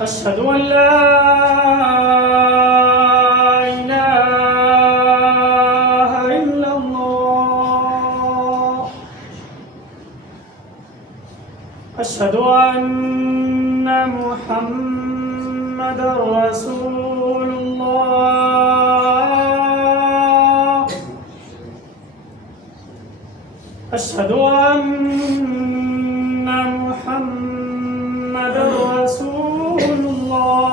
أشهد أن لا إله إلا الله. أشهد أن محمدًا رسول الله. أشهد أن محمدًا رسول الله.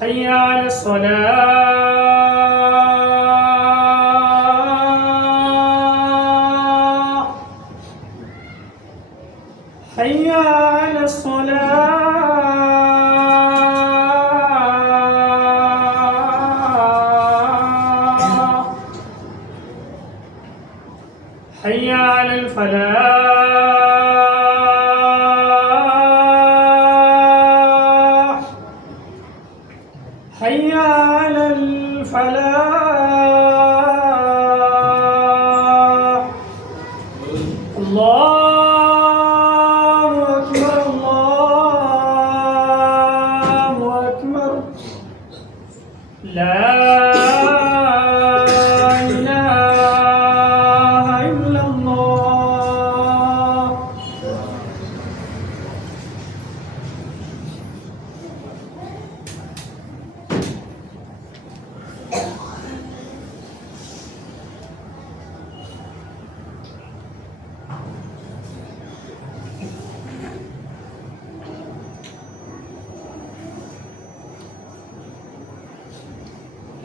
حي على الصلاة. حي على الصلاة. حي على الفلاح. حي على الفلاح. الله أكبر، الله أكبر. لا إله إلا الله.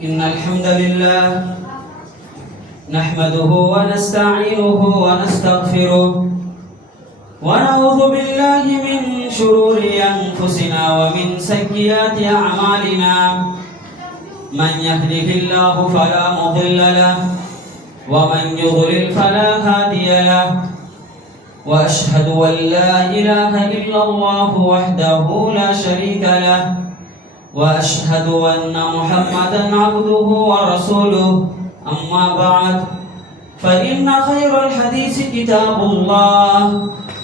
إن الحمد لله نحمده ونستعينه ونستغفره ونعوذ بالله من شرور أنفسنا ومن سيئات أعمالنا. من يهده الله فلا مضل له ومن يضلل فلا هادي له. وأشهد أن لا إله إلا الله وحده لا شريك له. وأشهد أن محمدًا عبده ورسوله. أما بعد، فإن خير الحديث كتاب الله،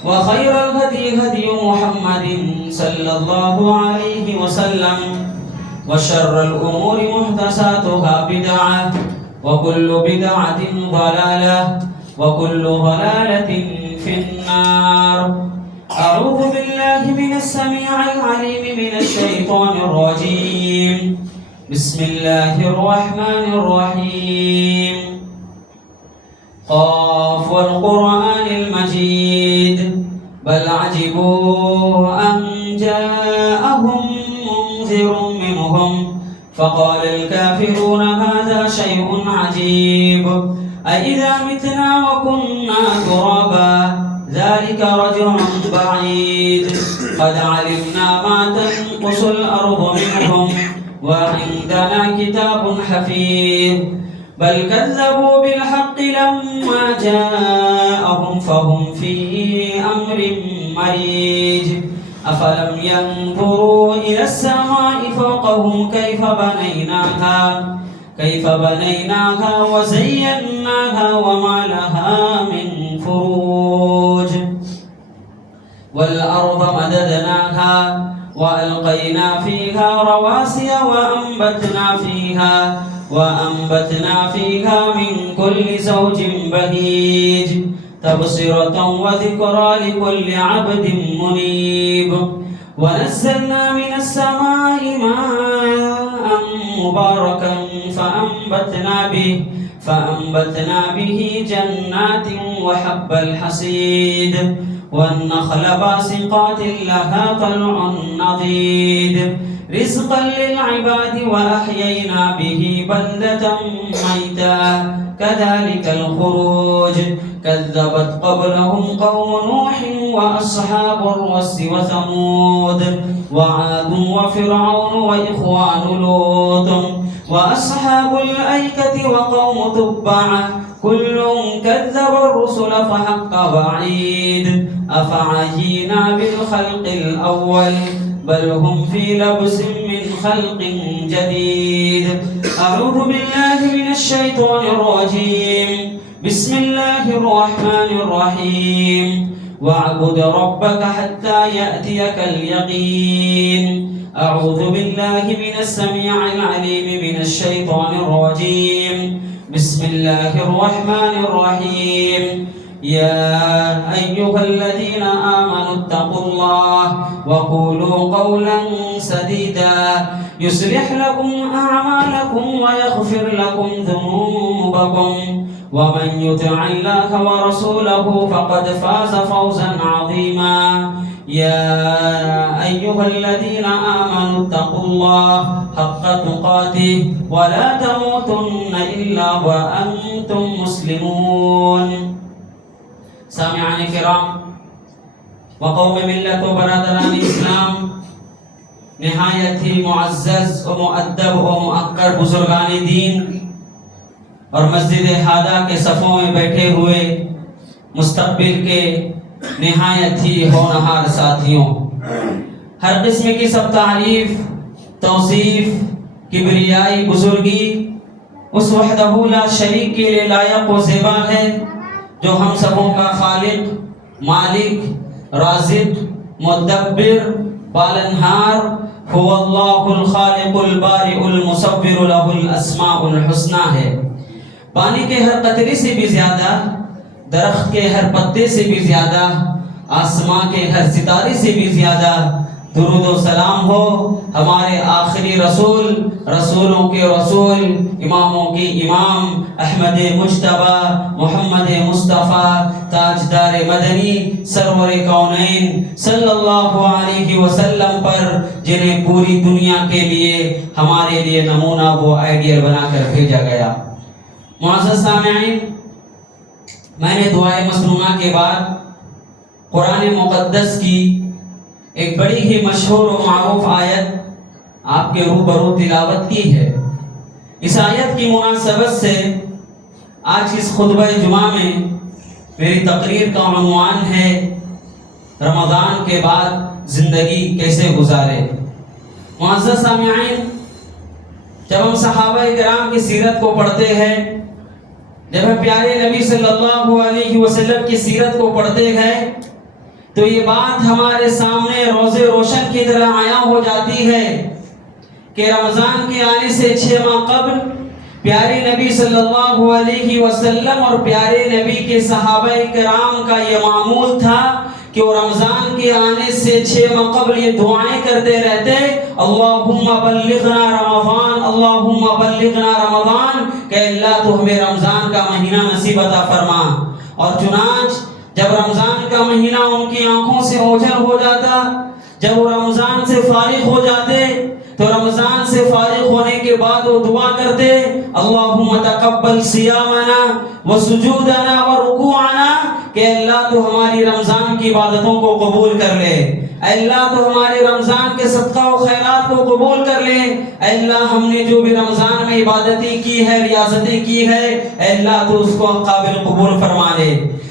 وخير الهدي هدي محمد صلى الله عليه وسلم، وشر الأمور محدثاتها بدعة، وكل بدعة ضلالة، وكل ضلالة في النار. أعوذ بالله من السميع العليم من الشيطان الرجيم. بسم الله الرحمن الرحيم. قاف والقرآن المجيد بل عجبوا أن جاءهم منذر منهم فقال الكافرون هذا شيء عجيب. أإذا متنا وكنا ترابا ذلك رجع بعيد. قد علمنا ما تنقص الأرض منهم وعندنا كتاب حفيظ. بل كذبوا بالحق لما جاءهم فهم في أمر مريج. أفلم ينظروا إلى السماء فوقهم كيف بنيناها وزيناها وما لها من فروج. والأرض مددناها وألقينا فيها رواسي وأنبتنا فيها من كل زوج بهيج. تبصرة وذكرى لكل عبد منيب. ونزلنا من السماء ماء مباركا فأنبتنا به جنات وحب الحصيد والنخل باسقات لها طلع نضيد رزقا للعباد وأحيينا به بلدة ميتا كذلك الخروج. كذبت قبلهم قوم نوح وأصحاب الرس وثمود وعاد وفرعون وإخوان لوط وأصحاب الأيكة وقوم تبع كل كذب الرسل فحق وعيد. أفعينا بالخلق الأول بل هم في لبس من خلق جديد. أعوذ بالله من الشيطان الرجيم. بسم الله الرحمن الرحيم. واعبد ربك حتى يأتيك اليقين. أعوذ بالله من السميع العليم من الشيطان الرجيم. بسم الله الرحمن الرحيم. يا أيها الذين آمنوا اتقوا الله وقولوا قولا سديدا يصلح لكم أعمالكم ويغفر لكم ذنوبكم ومن يطع الله ورسوله فقد فاز فوزا عظيما. يا أيها الذين آمنوا اتقوا الله حق تقاته ولا تموتن إلا وأنتم مسلمون. سامعان کرام وقوم ملت و برادران اسلام، نہایت ہی معزز و مؤدب و مؤقر بزرگان دین اور مسجد ہادہ کے صفوں میں بیٹھے ہوئے مستقبل کے نہایت ہی ہونہار ساتھیوں، ہر قسم کی سب تعریف، توصیف، کبریائی، بزرگی اس وحدہ لا شریک کے لیے لائق و زیبا ہے جو ہم سبوں کا خالق، مالک، رازق، مدبر، پالنہار، هو اللہ الخالق البارئ المصور له الاسماء الحسنى ہے۔ پانی کے ہر قطرے سے بھی زیادہ، درخت کے ہر پتے سے بھی زیادہ، آسمان کے ہر ستارے سے بھی زیادہ درود و سلام ہو ہمارے آخری رسول، رسولوں کے رسول، اماموں کے امام، احمد مجتبیٰ محمد مصطفیٰ تاجدار مدنی سرور کونین صلی اللہ علیہ وسلم پر، جنہیں پوری دنیا کے لیے ہمارے لیے نمونہ وہ آئیڈیل بنا کر بھیجا گیا۔ معزز سامعین، میں نے دعائے مسنونہ کے بعد قرآن مقدس کی ایک بڑی ہی مشہور و معروف آیت آپ کے روبرو تلاوت کی ہے۔ اس آیت کی مناسبت سے آج اس خطبہ جمعہ میں میری تقریر کا عنوان ہے رمضان کے بعد زندگی کیسے گزارے۔ معزز سامعین، جب ہم صحابہ کرام کی سیرت کو پڑھتے ہیں، جب ہم پیارے نبی صلی اللہ علیہ وسلم کی سیرت کو پڑھتے ہیں تو یہ بات ہمارے سامنے روزے روشن کی طرح عیاں ہو جاتی ہے کہ رمضان کے آنے سے 6 ماہ قبل پیارے نبی صلی اللہ علیہ وسلم اور پیارے نبی کے صحابہ کرام کا یہ معمول تھا کہ وہ رمضان کے آنے سے 6 ماہ قبل یہ دعائیں کرتے رہتے، اللہم بلغنا رمضان، اللہم بلغنا رمضان، کہ اللہ تو ہمیں رمضان کا مہینہ نصیب عطا فرما۔ اور چنانچہ جب رمضان کا مہینہ ان کی آنکھوں سے اوجھل ہو جاتا، جب وہ رمضان سے فارغ ہو جاتے تو رمضان سے فارغ ہونے کے بعد وہ دعا کرتے، اللہم تقبل صیامنا وسجودنا ورکوعنا، کہ اللہ تو ہماری رمضان کی عبادتوں کو قبول کر لے، اے اللہ تو ہمارے رمضان کے صدقہ و خیرات کو قبول کر لے، اے اللہ ہم نے جو بھی رمضان میں عبادتیں کی ہے، ریاضتیں کی ہے، اے اللہ تو اس کو قابل قبول فرما لے۔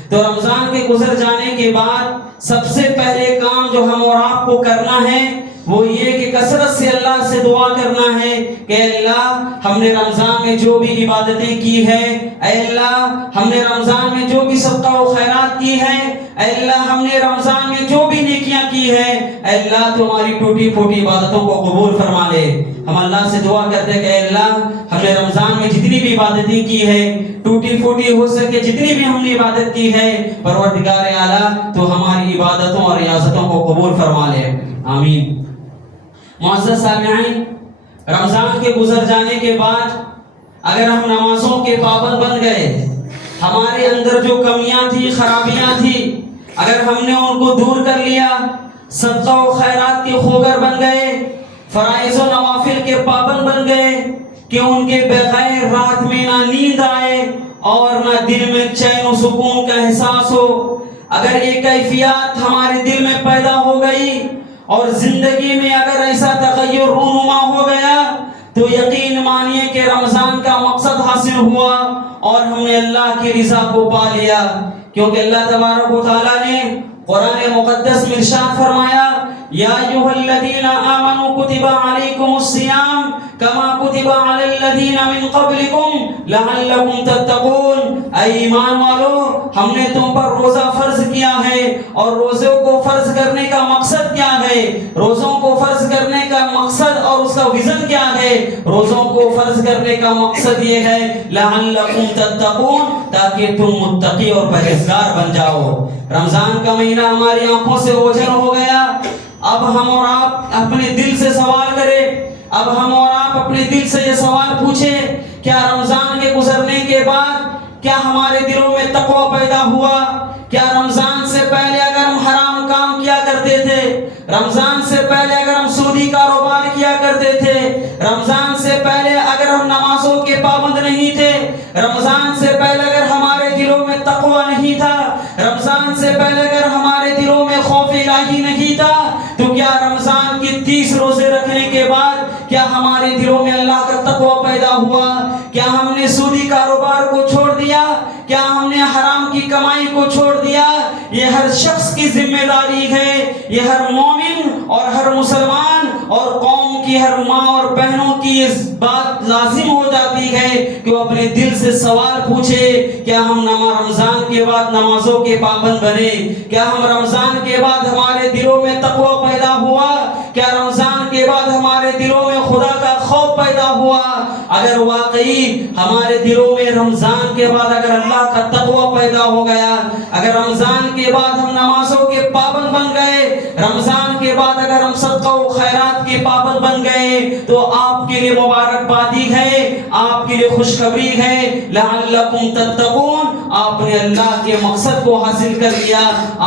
تو رمضان کے گزر جانے کے بعد سب سے پہلے کام جو ہم اور آپ کو کرنا ہے وہ یہ کہ کثرت سے اللہ سے دعا کرنا ہے کہ اے اللہ ہم نے رمضان میں جو بھی عبادتیں کی ہے، اے اللہ ہم نے رمضان میں جو بھی صدقہ و خیرات کی ہے، اے اللہ ہم نے رمضان میں جو بھی نیکیاں کی ہے، اے اللہ تو ہماری ٹوٹی پھوٹی عبادتوں کو قبول فرما لے۔ ہم اللہ سے دعا کرتے ہیں کہ اے اللہ ہم نے رمضان میں جتنی بھی عبادتیں کی ہے، ٹوٹی پھوٹی ہو سکے جتنی بھی ہم نے عبادت کی ہے، پروردگار اعلیٰ تو ہماری عبادتوں اور ریاضتوں کو قبول فرما لے، آمین۔ معزز سامعین، رمضان کے گزر جانے کے بعد اگر ہم نمازوں کے پابند بن گئے، ہمارے اندر جو کمیاں تھی، خرابیاں تھی، اگر ہم نے ان کو دور کر لیا، صدقہ و خیرات کے خوگر بن گئے، فرائض و نوافل کے پابند بن گئے کہ ان کے بغیر رات میں نہ نیند آئے اور نہ دل میں چین و سکون کا احساس ہو، اگر یہ کیفیات ہمارے دل میں پیدا ہو گئی اور زندگی میں اگر ایسا تغیر رونما ہو گیا تو یقین مانیے کہ رمضان کا مقصد حاصل ہوا اور ہم نے اللہ کی رضا کو پا لیا، کیونکہ اللہ تبارک و تعالیٰ نے قرآن مقدس میں ارشاد فرمایا، یا ایھا الذین آمنوا کتب علیکم الصیام کما کتب علی الذین من قبلکم لعلکم تتقون، اے ایمان والو ہم نے تم پر روزہ فرض کیا ہے اور روزوں کو فرض کرنے کا مقصد کیا ہے؟ روزوں کو فرض کرنے کا مقصد اور اس کا وزن کیا ہے؟ روزوں کو فرض کرنے کا مقصد یہ ہے لعلکم تتقون، تاکہ تم متقی اور پرہیزگار بن جاؤ۔ رمضان کا مہینہ ہماری آنکھوں سے اوجھل ہو گیا۔ اب ہم اور آپ اپنے دل سے سوال کریں، اب ہم اور آپ اپنے دل سے یہ سوال پوچھیں، کیا رمضان کے گزرنے کے بعد کیا ہمارے دلوں میں تقوی پیدا ہوا؟ کیا رمضان سے پہلے اگر ہم حرام کام کیا کرتے تھے، رمضان سے پہلے اگر ہم سودی کاروبار کیا کرتے تھے، رمضان سے پہلے اگر ہم نمازوں کے پابند نہیں تھے، رمضان سے پہلے اگر ہمارے دلوں میں تقوی نہیں تھا، رمضان سے پہلے اگر ہمارے دلوں میں خوف الہی نہیں تھا، تو کیا رمضان کے 30 روزے رکھنے کے بعد کیا ہمارے دلوں میں اللہ کا تقوی پیدا ہوا؟ کیا ہم نے سودی کاروبار کو چھوڑ دیا؟ کیا ہم نے حرام کی کمائی کو چھوڑ دیا؟ یہ ہر شخص کی ذمہ داری ہے، یہ ہر مومن اور ہر مسلمان اور قوم کی ہر ماں اور بہنوں کی اس بات لازم ہو جاتی ہے کہ وہ اپنے دل سے سوال پوچھے، کیا ہم رمضان کے بعد نمازوں کے پابند بنے؟ کیا ہم رمضان کے بعد ہمارے دلوں میں تقوی پیدا ہوا؟ کیا رمضان کے بعد ہمارے دلوں میں خدا کا خوف پیدا ہوا؟ اگر واقعی ہمارے دلوں میں رمضان کے بعد اگر اللہ کا تقوی پیدا ہو گیا، اگر رمضان کے بعد ہم نمازوں کے پابند بن گئے، رمضان کے بعد اگر ہم صدقہ و خیرات کے پابند بن گئے، تو آپ کے لیے مبارکبادی ہے، آپ کے لیے خوشخبری ہے، لعلکم تتقون، آپ نے اللہ کے مقصد کو حاصل کر لیا،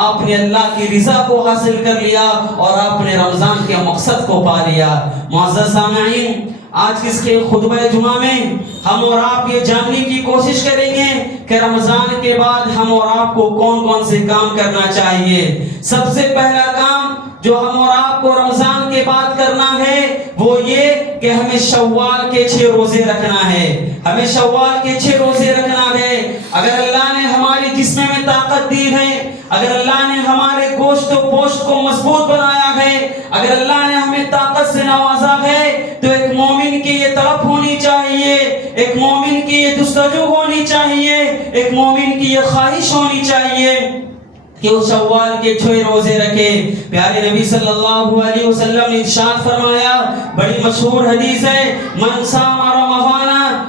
آپ نے اللہ کی رضا کو حاصل کر لیا، اور آپ نے رمضان کے مقصد کو پا لیا۔ معزز سامعین، آج کس کے خطبہ جمعہ میں ہم اور آپ یہ جاننے کی کوشش کریں گے کہ رمضان کے بعد ہم اور آپ کو کون کون سے کام کرنا چاہیے۔ سب سے پہلا کام جو ہم اور آپ کو رمضان کے بعد کرنا ہے وہ یہ کہ ہمیں شوال کے 6 روزے رکھنا ہے، ہمیں شوال کے 6 روزے رکھنا ہے۔ اگر اللہ نے ہمارے جسم میں طاقت دی ہے، اگر اللہ نے ہمارے گوشت و پوشت کو مضبوط بنایا ہے، اگر اللہ نے ہمیں طاقت سے نوازا ہے، تو ایک مومن کی یہ طلب ہونی چاہیے، ایک مومن کی یہ جستجو ہونی چاہیے، ایک مومن کی یہ خواہش ہونی چاہیے کہ وہ شوال کے 6 روزے رکھے۔ پیارے نبی صلی اللہ علیہ وسلم نے ارشاد فرمایا، بڑی مشہور حدیث ہے، من صام رمضان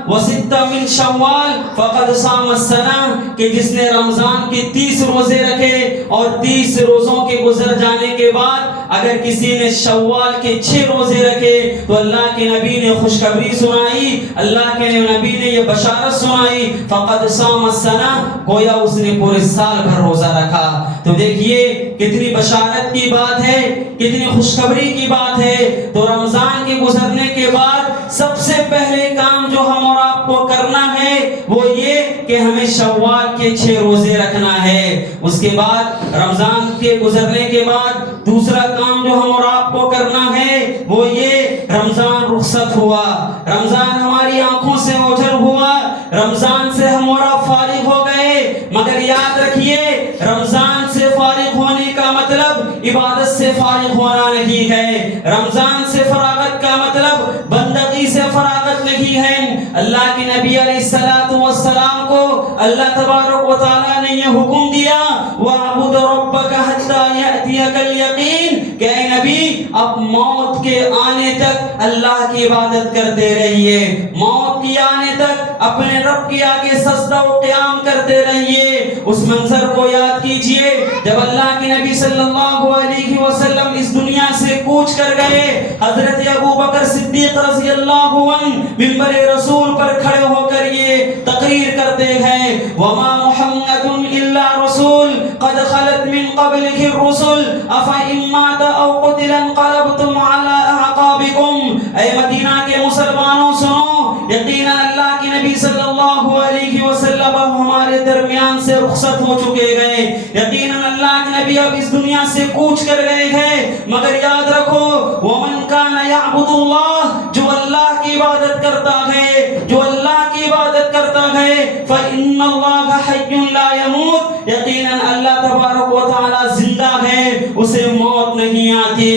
وست من شوال فقد صام السنہ، کہ جس نے رمضان کے 30 روزے رکھے اور 30 روزوں کے گزر جانے کے بعد اگر کسی نے شوال کے 6 روزے رکھے تو اللہ کے نبی نے خوشخبری سنائی، اللہ کے نبی نے یہ بشارت سنائی، فقد صام السنہ، گویا اس نے پورے سال بھر روزہ رکھا۔ تو دیکھیے کتنی بشارت کی بات ہے، کتنی خوشخبری کی بات ہے۔ تو رمضان کے گزرنے کے بعد سب سے پہلے کام جو ہم اور آپ کو کرنا ہے وہ یہ کہ ہمیں شوال کے 6 روزے رکھنا ہے۔ اس کے بعد رمضان کے گزرنے کے بعد دوسرا کام جو ہم اور آپ کو کرنا ہے وہ یہ، رمضان رخصت ہوا، رمضان ہماری آنکھوں سے اوجھل ہوا، رمضان سے ہم اور آپ فارغ ہو گئے، مگر یاد رکھیے رمضان سے فارغ ہونے کا مطلب عبادت سے فارغ ہونا نہیں ہے، رمضان سے فراغت کا مطلب بندگی سے فراغت نہیں ہے۔ اللہ کے نبی علیہ الصلوۃ والسلام کو اللہ تبارک و تعالی نے یہ حکم دیا، وَاعْبُدْ رَبَّكَ حَتَّى يَأْتِيَكَ الْيَقِينُ، کہ اے نبی اب موت کے آنے تک اللہ کی عبادت کرتے رہیے، موت کے آنے تک اپنے رب کے آگے سجدہ و قیام کرتے رہیے۔ اس منظر کو یاد کیجئے جب اللہ کے نبی صلی اللہ علیہ وسلم اس دنیا سے کوچ کر گئے، حضرت ابو بکر صدیق رضی اللہ عنہ منبر رسول پر کھڑے ہو کر یہ تقریر کرتے ہیں، وما محمد الا رسول قد خلت من قبله الرسل افإن مات او قتل انقلبتم على اعقابكم۔ اے مدینہ کے مسلمانوں سنو، یقینا اللہ کے نبی صلی اللہ علیہ وسلم ہمارے درمیان سے رخصت ہو چکے گئے، یقینا اللہ کے نبی اب اس دنیا سے کوچ کر گئے ہیں، مگر یاد رکھو ومن کان یعبد اللہ، جو اللہ کی عبادت کرتا ہے، جو اللہ کی عبادت کرتا ہے، فإن اللہ حی لا یموت، یقینا اللہ تبارک و تعالی زندہ ہے، اسے موت نہیں آتی۔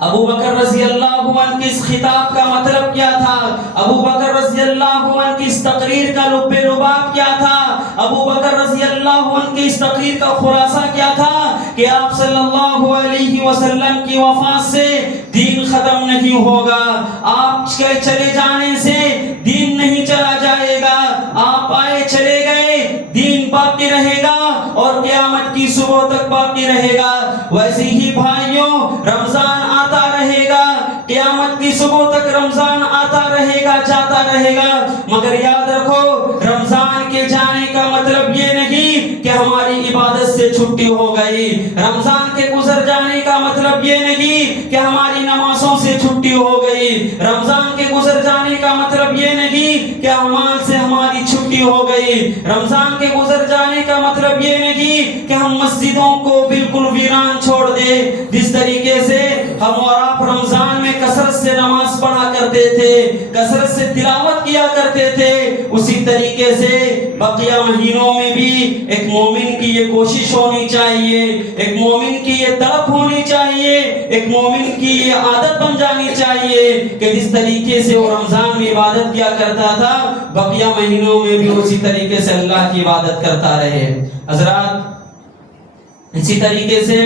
ابو بکر رضی اللہ عنہ کی اس خطاب کا مطلب کیا تھا؟ ابو بکر رضی اللہ عنہ کی اس تقریر کا لب لباب کیا تھا؟ ابو بکر رضی اللہ عنہ کی اس تقریر کا خلاصہ کیا تھا؟ کہ آپ صلی اللہ علیہ وسلم کی وفات سے دین ختم نہیں ہوگا، آپ کے چلے جانے سے دین نہیں چلا جائے گا، آپ آئے چلے گئے دین باقی رہے گا اور قیامت کی صبح تک باقی رہے گا۔ ویسے ہی بھائیوں رمضان آتا رہے گا، قیامت کی صبح تک رمضان آتا رہے گا، جاتا رہے گا، مگر یاد رکھو رمضان کے جانے کا مطلب یہ نہیں کہ ہماری عبادت سے چھٹی ہو گئی، رمضان کے گزر جانے کا مطلب یہ نہیں کہ ہماری نمازوں سے چھٹی ہو گئی، رمضان کے گزر جانے کا مطلب یہ نہیں کہ اعمال سے ہماری چھٹی ہو گئی، رمضان کے گزر جانے کا مطلب یہ نہیں کہ ہم مسجدوں کو بالکل ویران چھوڑ دیں۔ جس طریقے سے ہم اور آپ رمضان میں کثرت سے نماز پڑھا کرتے تھے، کثرت سے تلاوت کیا کرتے تھے، اسی طریقے سے بقیہ مہینوں میں بھی ایک مومن کی یہ کوشش ہونی چاہیے، ایک مومن کی یہ طلب ہونی چاہیے، ایک مومن کی یہ عادت بن جانی چاہیے کہ جس طریقے سے وہ رمضان میں عبادت کیا کرتا تھا بقیہ مہینوں میں بھی اسی طریقے سے اللہ کی عبادت کرتا رہے۔ حضرات اسی طریقے سے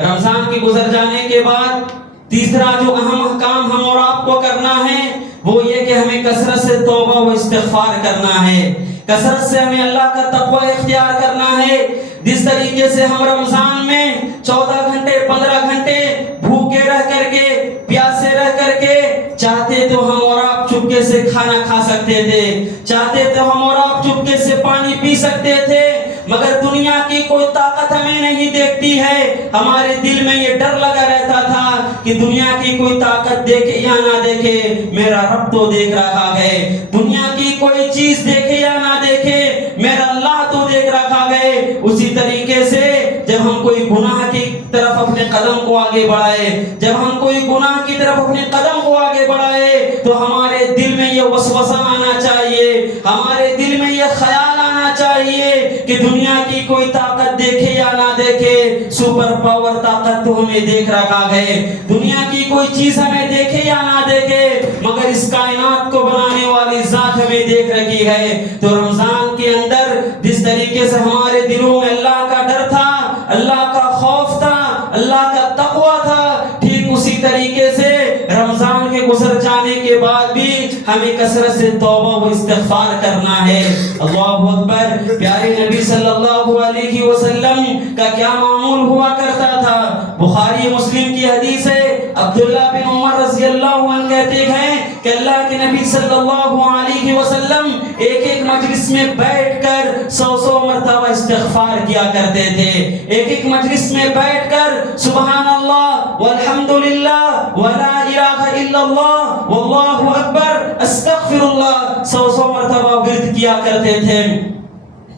رمضان کے گزر جانے کے بعد تیسرا جو اہم کام ہم اور آپ کو کرنا ہے وہ یہ کہ ہمیں کثرت سے توبہ و استغفار کرنا ہے، کثرت سے ہمیں اللہ کا تقوی اختیار کرنا ہے۔ جس طریقے سے ہم رمضان میں 14 گھنٹے 15 گھنٹے بھوکے رہ کر کے پیاسے رہ کر کے چاہتے تو ہم اور آپ چپکے سے کھانا کھا سکتے تھے، چاہتے تو ہم اور آپ چپکے سے پانی پی سکتے تھے، مگر دنیا کی کوئی طاقت ہمیں نہیں دیکھتی ہے، ہمارے دل میں یہ ڈر لگا رہتا تھا کہ دنیا کی کوئی طاقت دیکھے یا نہ دیکھے میرا رب تو دیکھ رہا ہے، دنیا کی کوئی چیز دیکھے یا نہ دیکھے میرا اللہ تو دیکھ رہا ہے۔ اسی طریقے سے جب ہم کوئی گناہ کی طرف اپنے قدم کو آگے بڑھائے، جب ہم کوئی گناہ کی طرف اپنے قدم کو آگے بڑھائے تو ہمارے دل میں یہ وسوسہ آنا چاہیے، ہمارے دل میں یہ خیال آنا چاہیے کہ دنیا کی کوئی طاقت دیکھے یا نہ دیکھے سپر پاور طاقت تو ہمیں دیکھ رہا ہے، دنیا کی کوئی چیز ہمیں دیکھے یا نہ دیکھے مگر اس کائنات کو بنانے والی ذات ہمیں دیکھ رہی ہے۔ تو رمضان کے اندر جس طریقے سے ہمارے دلوں میں اللہ کا ڈر تھا، اللہ کا خوف تھا، اللہ کا تقوی تھا، ٹھیک اسی طریقے سے رمضان کے گزر جانے کے بعد بھی ہمیں کثرت سے توبہ و استغفار کرنا ہے۔ اللہ اکبر۔ پیارے نبی صلی اللہ علیہ وسلم کا کیا معمول ہوا کرتا تھا؟ بخاری مسلم کی حدیث ہے، عبداللہ بن عمر رضی اللہ عنہ کہتے ہیں کہ اللہ کے نبی صلی اللہ علیہ وسلم ایک ایک مجلس میں بیٹھ کر 100 مرتبہ استغفار کیا کرتے تھے، ایک ایک مجلس میں بیٹھ کر سبحان اللہ والحمدللہ ولا الہ الا اللہ واللہ اکبر استغفر اللہ 100 مرتبہ ورد کیا کرتے تھے۔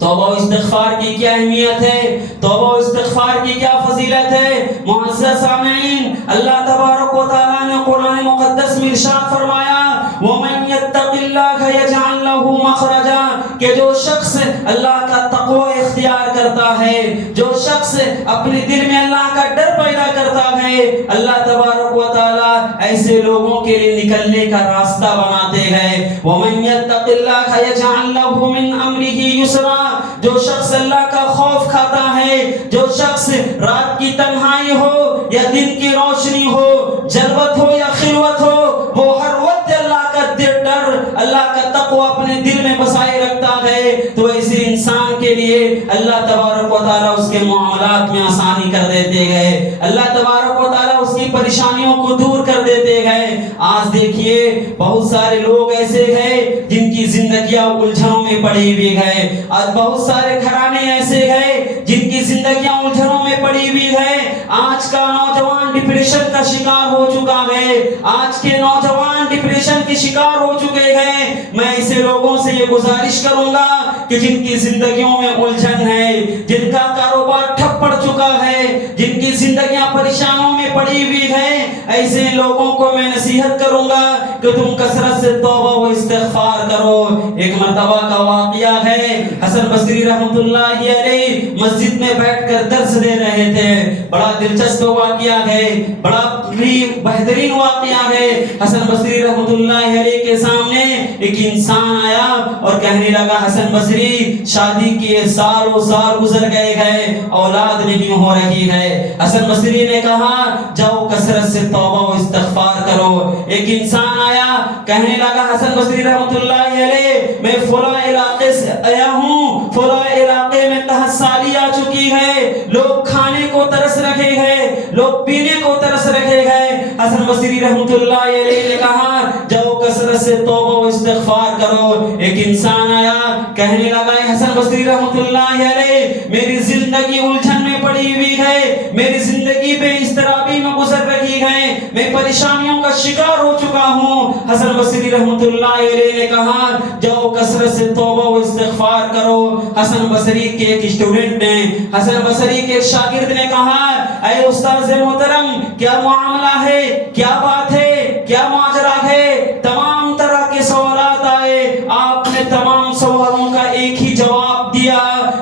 توبہ و استغفار کی کیا اہمیت ہے، توبہ و استغفار کی کیا فضیلت ہے۔ معزز سامعین، اللہ تبارک و تعالی نے قرآن مقدس میں ارشاد فرمایا وَمَن يَتَّقِ اللَّهَ يَجْعَلْ لَهُ مَخْرَجًا، کہ جو شخص اللہ کا تقوی اختیار کرتا ہے، جو شخص اپنے دل میں اللہ کا ڈر پیدا کرتا ہے، اللہ تبارک و تعالی ایسے لوگوں کے لیے نکلنے کا راستہ بناتے ہیں۔ وَمَن يَتَّقِ اللَّهَ يَجْعَلْ لَهُ مِنْ أَمْرِهِ يُسْرًا، جو شخص اللہ کا خوف کھاتا ہے، جو شخص رات کی تنہائی ہو یا دن کی روشنی ہو، جلوت ہو یا خلوت ہو، وہ ہر وقت اللہ کا ڈر، اللہ کا تقوی اپنے دل میں بسائے رکھتا ہے، تو ایسے انسان کے لیے اللہ تبارک و تعالیٰ اس کے معاملات میں آسانی کر دیتے ہیں، اللہ تبارک و تعالیٰ اس کی پریشانیوں کو دور کر دیتے ہیں۔ آج دیکھیے بہت سارے لوگ ایسے ہیں جن کی زندگیاں الجھنوں میں پڑی ہوئی ہے، آج بہت سارے گھرانے ایسے ہیں جن کی زندگیاں الجھنوں میں پڑی ہوئی ہے۔ آج کا نوجوان ڈپریشن کا شکار ہو چکا ہے، آج کے نوجوان ڈپریشن کے شکار ہو چکے ہیں۔ میں ایسے لوگوں سے یہ گزارش کروں گا کہ جن کی زندگیوں میں الجھن ہے، جن کا کاروبار ٹھپ پڑ چکا ہے، جن کی زندگیاں پریشانوں میں پڑی ہوئی ہے، ایسے لوگوں کو میں نصیحت کروں گا کہ تم کثرت سے توبہ و استغفار کرو۔ ایک مرتبہ کا واقعہ ہے، حسن بصری رحمۃ اللہ علیہ مسجد میں بیٹھ کر درس دے رہے تھے۔ بڑا دلچسپ واقعہ ہے، بڑا بہترین واقعہ ہے۔ حسن بصری رحمۃ اللہ علیہ کے سامنے ایک انسان آیا اور کہنے لگا، حسن بصری شادی کیے سالوں سال گزر گئے ہیں، اولاد نہیں ہو رہی ہے۔ حسن بصری نے کہا جاؤ کثرت سے توبہ و استغفار کرو۔ ایک انسان آیا کہنے لگا، حسن بصری رحمۃ اللہ علیہ میں فلاں علاقے سے آیا ہوں، فلاں علاقے میں قحط سالی آ چکی ہے، لوگ کھانے کو ترس رکھے ہیں، لوگ پینے کو ترس رکھے ہیں۔ حسن بصری رحمۃ اللہ علیہ نے کہا جاؤ کثرت سے توبہ و استغفار کرو۔ ایک انسان آیا کہنے لگا، حسن بصری رحمۃ اللہ علیہ میری زندگی الجھن میں پڑی ہوئی ہے، میری زندگی بے اضطرابی میں گزر رہی ہے، میں پریشانیوں کا شکار ہو چکا ہوں۔ حسن بصری رحمۃ اللہ علیہ نے کہا جاؤ کثرت سے توبہ و استغفار کرو۔ حسن بصری کے ایک اسٹوڈنٹ نے، حسن بصری کے ایک شاگرد نے کہا اے استاذ محترم کیا معاملہ ہے، کیا بات ہے، کیا ماجرا ہے؟ تمام طرح کے سوالات آئے، آپ نے تمام سوالوں کا ایک ہی جواب دیا،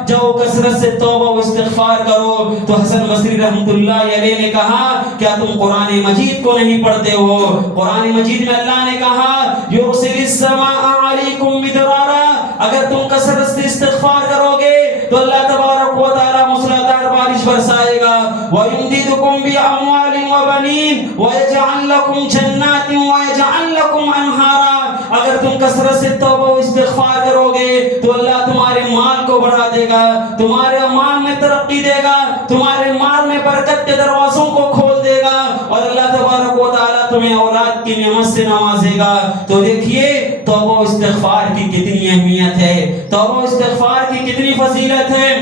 جاؤ کثرت سے توبہ و استغفار کرو۔ تو حسن بصری رحمۃ اللہ علیہ نے کہا کیا تم قرآن مجید کو نہیں پڑھتے ہو؟ قرآن مجید میں اللہ نے کہا یرسل السماء علیکم مدرارا، اگر تم کثرت سے استغفار کرو گے تو اللہ تبارک و تعالی موسلادھار بارش برسائے گا۔ وَيُمْدِدُكُمْ بِأَمْوَالٍ وَبَنِينَ وَيَجْعَلْ لَكُمْ جَنَّاتٍ وَيَجْعَلْ لَكُمْ أَنْهَارًا، اگر تم کثرت سے توبہ و استغفار کرو گے تو اللہ تمہارے مال کو بڑھا دے گا، تمہارے مال میں ترقی دے گا، تمہارے مال میں برکت کے دروازوں کو کھول دے گا، اور اللہ تبارک و تعالی تمہیں اولاد کی نعمت سے نوازے گا۔ تو دیکھیے توبہ و استغفار کی کتنی اہمیت ہے، توبہ و استغفار کی کتنی فضیلت ہے۔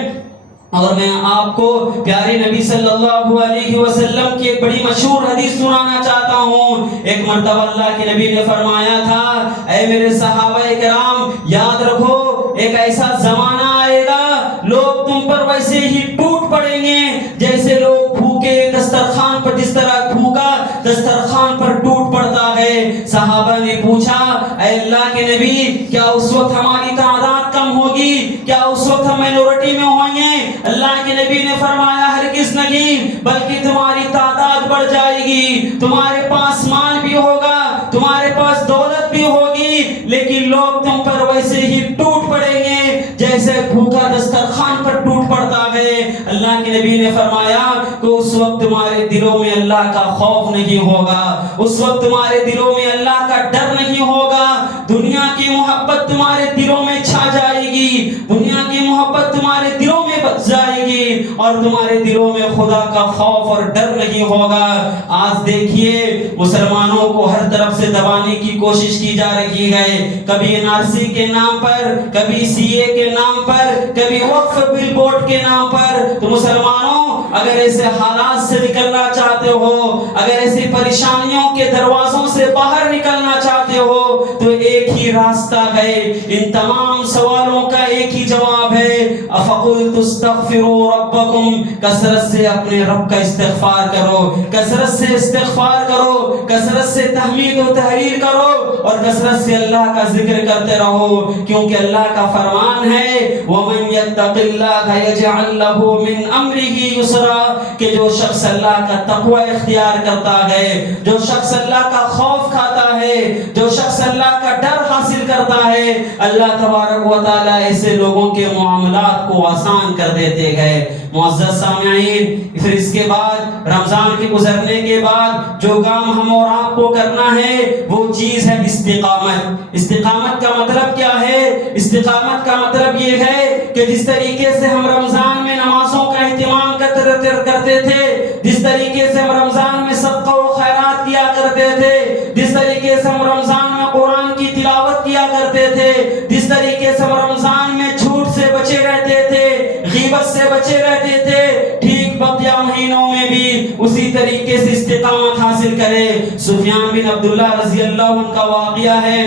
اور میں آپ کو پیارے نبی صلی اللہ علیہ وسلم کی ایک بڑی مشہور حدیث سنانا چاہتا ہوں۔ ایک مرتبہ اللہ کے نبی نے فرمایا تھا اے میرے صحابہ کرام یاد رکھو ایک ایسا زمانہ آئے گا لوگ تم پر ویسے ہی ٹوٹ پڑیں گے جیسے لوگ بھوکے دسترخوان پر، جس طرح بھوکا دسترخوان پر ٹوٹ پڑتا ہے۔ صحابہ نے پوچھا اے اللہ کے نبی کیا اس وقت ہماری تعداد کم ہوگی، کیا اس وقت ہم مائنورٹی میں ہوں گے؟ اللہ کے نبی نے فرمایا ہرگز نہیں، بلکہ تمہاری تعداد بڑھ جائے گی، تمہارے پاس مال بھی ہوگا، تمہارے پاس دولت بھی ہوگی، لیکن لوگ تم پر ویسے ہی ٹوٹ پڑیں گے جیسے بھوکا دسترخوان پر ٹوٹ پڑتا ہے۔ اللہ کے نبی نے فرمایا کہ اس وقت تمہارے دلوں میں اللہ کا خوف نہیں ہوگا، اس وقت تمہارے دلوں میں اللہ کا ڈر نہیں ہوگا، دنیا کی محبت تمہارے دلوں میں چھا جائے گی، دنیا کی محبت تمہارے دلوں میں بچ جائے گی، اور تمہارے دلوں میں خدا کا خوف اور ڈر نہیں ہوگا۔ آج دیکھیے مسلمانوں کو ہر طرف سے دبانے کی کوشش کی جا رہی ہے، کبھی NRC کے نام پر، کبھی CA کے نام پر، کبھی وقف بل بورڈ کے نام پر۔ تو مسلمانوں اگر ایسے حالات سے نکلنا چاہتے ہو، اگر ایسی پریشانیوں کے دروازوں سے باہر نکلنا چاہتے ہو تو ایک ہی راستہ ہے، ان تمام سوالوں کا ایک ہی جواب ہے افقلت استغفروا ربکم، کثرت سے اپنے رب کا استغفار کرو، کثرت سے استغفار کرو، کثرت سے تحمید و تحریر کرو، اور کثرت سے اللہ کا ذکر کرتے رہو، کیونکہ اللہ کا فرمان ہے وَمَن يَتَّقِ اللَّهَ يَجْعَلْ لَهُ مِنْ أَمْرِهِ يُسْرًا، کہ جو شخص اللہ کا تقوی اختیار کرتا ہے، جو شخص اللہ کا خوف کھاتا ہے، جو شخص اللہ کا ڈر حاصل کرتا ہے، اللہ تبارک و تعالیٰ ایسے لوگوں کے معاملات کو آسان کر دیتے ہیں۔ معزز سامعین، پھر اس کے بعد رمضان کے گزرنے کے بعد جو کام ہم اور آپ کو کرنا ہے وہ چیز ہے استقامت۔ استقامت کا مطلب کیا ہے؟ استقامت کا مطلب یہ ہے کہ جس طریقے سے ہم رمضان میں نمازوں کا اہتمام کرتے تھے، جس طریقے سے ہم رمضان میں صدقہ و خیرات کیا کرتے تھے، جس طریقے سے ہم رمضان میں قرآن کی تلاوت کیا کرتے تھے، جس طریقے سے ہم رمضان میں جھوٹ سے بچے رہتے تھے، غیبت سے بچے رہتے تھے، ٹھیک بقیہ مہینوں میں بھی اسی طریقے سے استقامت حاصل کرے۔ سفیان بن عبداللہ رضی اللہ عنہ کا واقعہ ہے،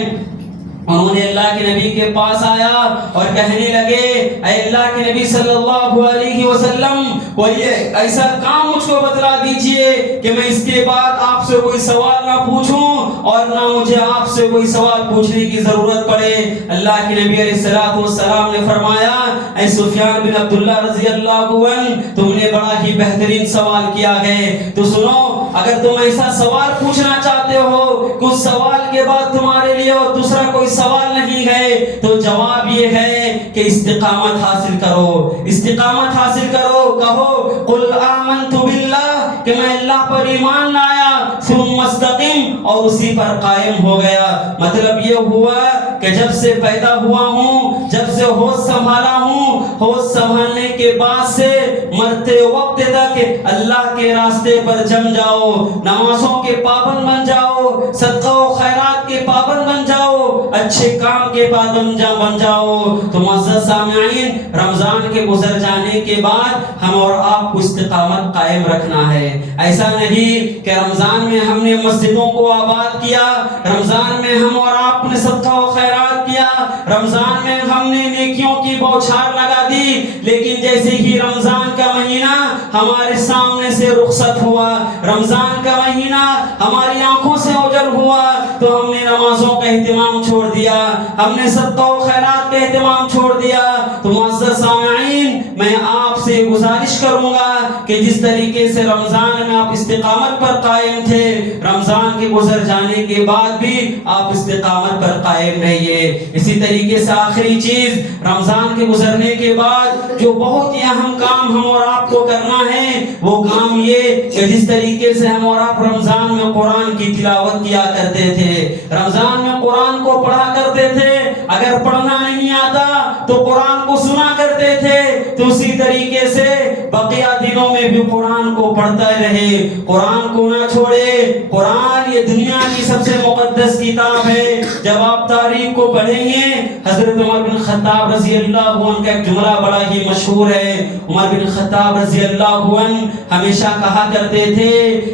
انہوں نے اللہ کے نبی کے پاس آیا اور کہنے لگے اے اللہ کے نبی صلی اللہ علیہ وسلم کوئی ایسا کام مجھ کو بتلا دیجئے کہ میں اس کے بعد آپ سے کوئی سوال نہ پوچھوں اور نہ مجھے آپ سے کوئی سوال پوچھنے کی ضرورت پڑے۔ اللہ کے نبی علیہ السلام نے فرمایا اے سفیان بن عبداللہ رضی اللہ عنہ تم نے بڑا ہی بہترین سوال کیا ہے، تو سنو اگر تم ایسا سوال پوچھنا چاہتے ہو کچھ سوال کے بعد تمہارے لیے اور دوسرا کوئی سوال نہیں ہے تو جواب یہ ہے کہ استقامت حاصل کرو، استقامت حاصل کرو۔ کہو قل آمنت باللہ کہ میں اللہ پر ایمان لایا، ثم استقم اور اسی پر قائم ہو گیا۔ مطلب یہ ہوا کہ جب سے پیدا ہوا ہوں، جب سے ہوش سنبھالا ہوں، ہوش سنبھالنے کے بعد سے مرتے وقت تک اللہ کے راستے پر جم جاؤ، نمازوں کے پابند بن جاؤ، صدقہ و خیرات کے پابند بن جاؤ، اچھے کام کے پابند بن جاؤ۔ تو معزز سامعین، رمضان کے گزر جانے کے بعد ہم اور آپ کو استقامت قائم رکھنا ہے۔ ایسا نہیں کہ رمضان میں ہم نے مسجدوں کو آباد کیا، رمضان میں ہم اور آپ نے صدقہ و خیرات کیا، رمضان میں ہم نے نیکیوں کی بوچھار لگا دی، لیکن جیسے ہی رمضان کا مہینہ ہمارے سامنے سے رخصت ہوا، رمضان کا مہینہ ہماری آنکھوں سے اوجھل ہوا تو ہم نے نمازوں کا اہتمام چھوڑ دیا، ہم نے صدقہ و خیرات کا اہتمام چھوڑ دیا۔ تو معزز سامعین، میں آپ سے گزارش کروں گا کہ جس طریقے سے رمضان میں آپ استقامت پر قائم تھے، رمضان کے گزر جانے کے بعد بھی آپ استقامت پر قائم رہیے۔ اسی طریقے سے آخری چیز، رمضان کے گزرنے کے بعد جو بہت ہی اہم کام ہم اور آپ کو کرنا ہے وہ کام یہ کہ جس طریقے سے ہم اور آپ رمضان میں قرآن کی تلاوت کیا کرتے تھے، رمضان میں قرآن کو پڑھا کرتے تھے، اگر پڑھنا نہیں آتا تو قرآن کو سنا کرتے تھے، تو اسی طریقے سے بقیہ دنوں میں بھی قرآن کو پڑھتا رہے، قرآن کو نہ چھوڑے۔ قرآن یہ دنیا کی سب سے مقدس کتاب ہے۔ جب آپ تاریخ کو پڑھیں گے، حضرت عمر بن خطاب رضی اللہ عنہ کا ایک جملہ بڑا ہی مشہور ہے۔ عمر بن خطاب رضی اللہ عنہ ہمیشہ کہا کرتے تھے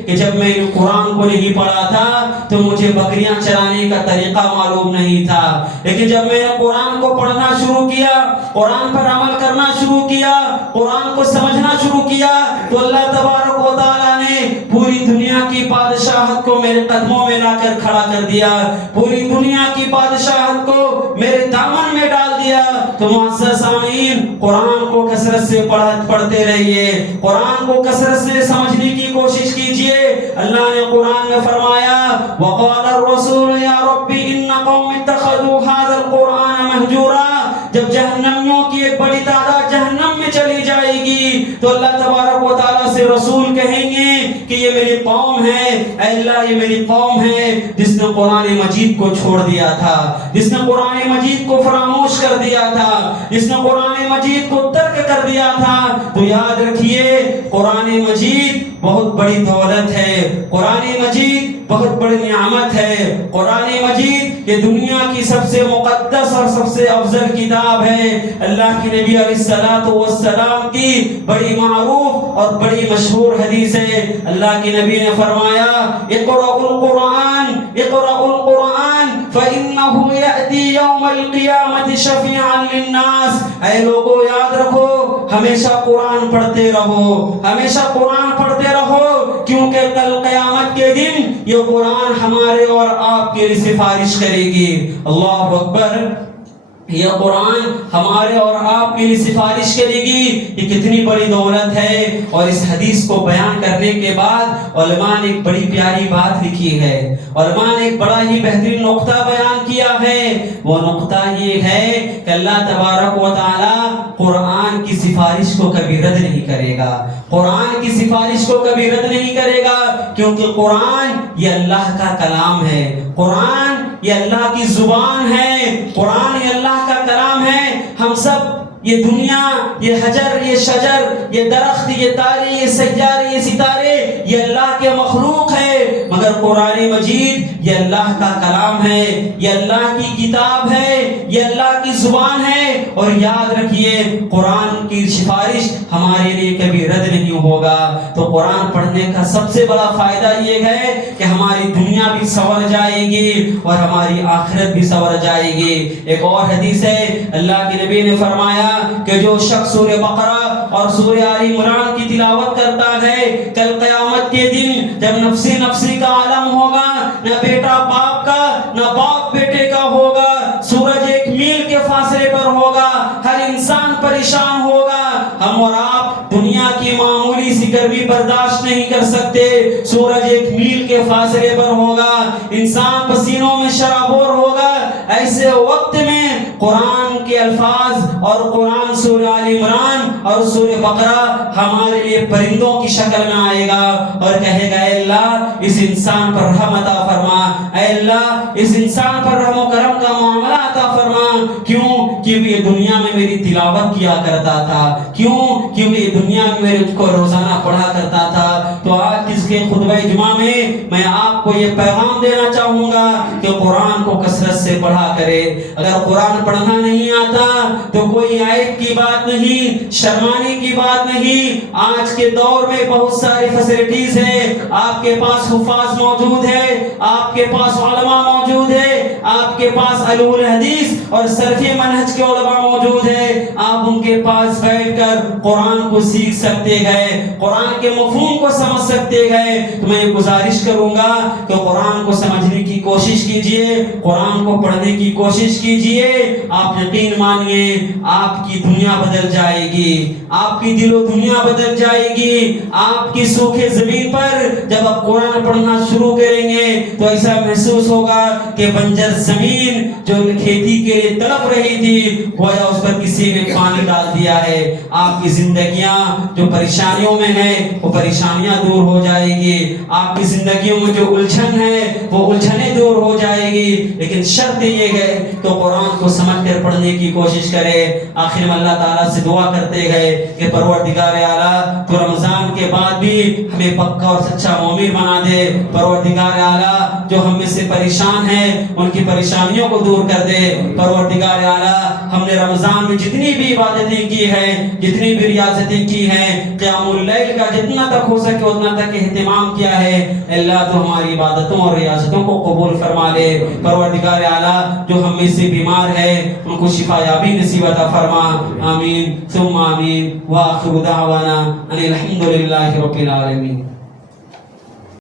کہ جب میں نے قرآن کو نہیں پڑھا تھا تو مجھے بکریاں چرانے کا طریقہ معلوم نہیں تھا، لیکن جب میں نے قرآن کو پڑھنا شروع کیا، قرآن پر عمل کرنا شروع کیا، قرآن کو سمجھنا شروع کیا، تو اللہ تبارک و تعالیٰ نے پوری دنیا کی بادشاہت کو میرے قدموں میں لا کر کھڑا کر دیا، پوری دنیا کی بادشاہت کو میرے دامن میں ڈال دیا۔ تو معزز سامعین، قرآن کو کثرت سے پڑھتے رہیے، قرآن کو کثرت سے سمجھنے کی کوشش کیجئے۔ اللہ نے قرآن میں فرمایا وَقَالَ الرَّسُولُ يَا رَبِّ إِنَّ قَوْمِ اتَّخَذُوا هَذَا الْقُرْآنَ مَهْجُورًا۔ جب جہنمیوں کی ایک بڑی تعداد جہنم میں چلی جائے گی تو اللہ تبارک و تعالیٰ سے رسول کہیں گے کہ یہ میری قوم ہے، اے اللہ یہ میری قوم ہے جس نے قرآن مجید کو چھوڑ دیا تھا، جس نے قرآن مجید کو فراموش کر دیا تھا، جس نے قرآن مجید کو ترک کر دیا تھا۔ تو یاد رکھیے قرآن مجید بہت بڑی دولت ہے، قرآن مجید بہت بڑی نعمت ہے، قرآن مجید یہ دنیا کی سب سے مقدس اور سب سے افضل کتاب ہے۔ اللہ کے نبی علیہ السلام کی بڑی معروف اور بڑی مشہور حدیث ہے، اللہ کے نبی نے فرمایا اقرأوا القرآن اقرأوا القرآن فإنه يأتي يوم القيامة شفيعا للناس۔ اے لوگو یاد رکھو، ہمیشہ قرآن پڑھتے رہو، ہمیشہ قرآن پڑھتے رہو، کیونکہ کل قیامت کے دن یہ قرآن ہمارے اور آپ کے لیے سفارش کرے گی۔ اللہ اکبر، یہ قرآن ہمارے اور آپ کے لیے سفارش کرے گی، یہ کتنی بڑی دولت ہے۔ اور اس حدیث کو بیان کرنے کے بعد علماء نے ایک بڑی پیاری بات لکھی ہے، علماء نے ایک بڑا ہی بہترین نقطہ بیان کیا ہے۔ وہ نقطہ یہ ہے کہ اللہ تبارک و تعالی قرآن کی سفارش کو کبھی رد نہیں کرے گا، قرآن کی سفارش کو کبھی رد نہیں کرے گا، کیونکہ قرآن یہ اللہ کا کلام ہے، قرآن یہ اللہ کی زبان ہے، قرآن یہ اللہ کا کلام ہے۔ ہم سب یہ دنیا، یہ حجر، یہ شجر، یہ درخت، یہ تارے، یہ سیارے، یہ ستارے، یہ اللہ کے مخلوق ہے، مگر قرآن مجید یہ اللہ کا کلام ہے، یہ اللہ کی کتاب ہے، یہ اللہ کی زبان ہے، اور یاد رکھیے قرآن کی سفارش ہمارے لیے کبھی رد نہیں ہوگا۔ تو قرآن پڑھنے کا سب سے بڑا فائدہ یہ ہے کہ ہماری دنیا بھی سنور جائے گی اور ہماری آخرت بھی سنور جائے گی۔ ایک اور حدیث ہے، اللہ کے نبی نے فرمایا کہ جو شخص سورہ بقرہ اور سورہ آل عمران کی تلاوت کرتا ہے، کل قیامت کے دن جب نفسی نفسی کا عالم ہوگا، نہ بیٹا باپ کا نہ باپ بیٹے کا ہوگا، سورج ایک میل کے فاصلے پر ہوگا، ہر انسان پریشان ہوگا۔ ہم اور آپ دنیا کی معمولی سی گرمی برداشت نہیں کر سکتے، سورج ایک میل کے فاصلے پر ہوگا، انسان پسینوں میں شرابور ہوگا۔ ایسے وقت میں قرآن کے الفاظ اور قرآن سورہ آل عمران اور سورہ بقرہ ہمارے لیے پرندوں کی شکل میں آئے گا اور کہے گا اے اللہ اس انسان پر رحم عطا فرما، اے اللہ اس انسان پر رحم و کرم کا معاملہ عطا فرما۔ کیوں؟ کیونکہ یہ دنیا میں میری تلاوت کیا کرتا تھا، کیوں؟ کیونکہ یہ دنیا میں میرے کو روزانہ پڑھا کرتا تھا۔ تو آج اس کے خطبہ جمعہ میں آپ کو یہ پیغام دینا چاہوں گا کہ قرآن کو کثرت سے پڑھا کرے۔ اگر قرآن پڑھنا نہیں آتا تو کوئی عیب کی بات نہیں، شرمانے کی بات نہیں۔ آج کے دور میں بہت ساری فیسلٹیز ہیں، آپ کے پاس حفاظ موجود ہے، آپ کے پاس علماء موجود ہے، آپ کے پاس اہل الحدیث اور سلفی منہج کے علماء موجود ہے، آپ ان کے پاس بیٹھ کر قرآن کو سیکھ سکتے گئے، قرآن کے مفہوم کو سمجھ سکتے گئے۔ تو میں یہ گزارش کروں گا کہ قرآن کو سمجھنے کی کوشش کیجئے، قرآن کو پڑھنے کی کوشش کیجئے۔ آپ یقین مانیے آپ کی دنیا بدل جائے گی، آپ کی دل و دنیا بدل جائے گی۔ آپ کی سوکھے زمین پر جب آپ قرآن پڑھنا شروع کریں گے تو ایسا محسوس ہوگا کہ بنجر زمین جو کھیتی کے لیے تڑپ رہی تھی گویا اس پر کسی نے پانی ڈال دیا ہے۔ آپ کی زندگیاں جو پریشانیوں میں ہیں وہ پریشانیاں دور ہو جائے گی، آپ کی زندگیوں میں جو الجھن ہے وہ الجھنیں دور ہو جائے گی۔ لیکن شرط یہ ہے کہ قرآن کو سمجھ کر پڑھنے کی کوشش کرے۔ آخر میں اللہ تعالیٰ سے دعا کرتے گئے کہ پروردگار اعلیٰ تو رمضان کے بعد بھی ہمیں پکا اور سچا مومن بنا دے۔ پروردگار اعلیٰ جو ہم میں سے پریشان ہیں ان کی پریشانیوں کو دور کر دے۔ پروردگار اعلیٰ ہم نے رمضان میں جتنی بھی عبادتیں کی ہیں، جتنی بھی ریاضتیں کی ہیں، قیام اللیل کا جتنا تک ہو سکے اتنا تک اہتمام کیا ہے، اللہ تو ہماری عبادتوں اور ریاضتوں کو قبول فرما لے۔ پروردگار اعلیٰ جو ہم میں سے بیمار ہے ان کو شفا یابی نصیب عطا فرما، آمین ثم آمین۔ وآخر دعوانا ان الحمد للہ رب العالمین۔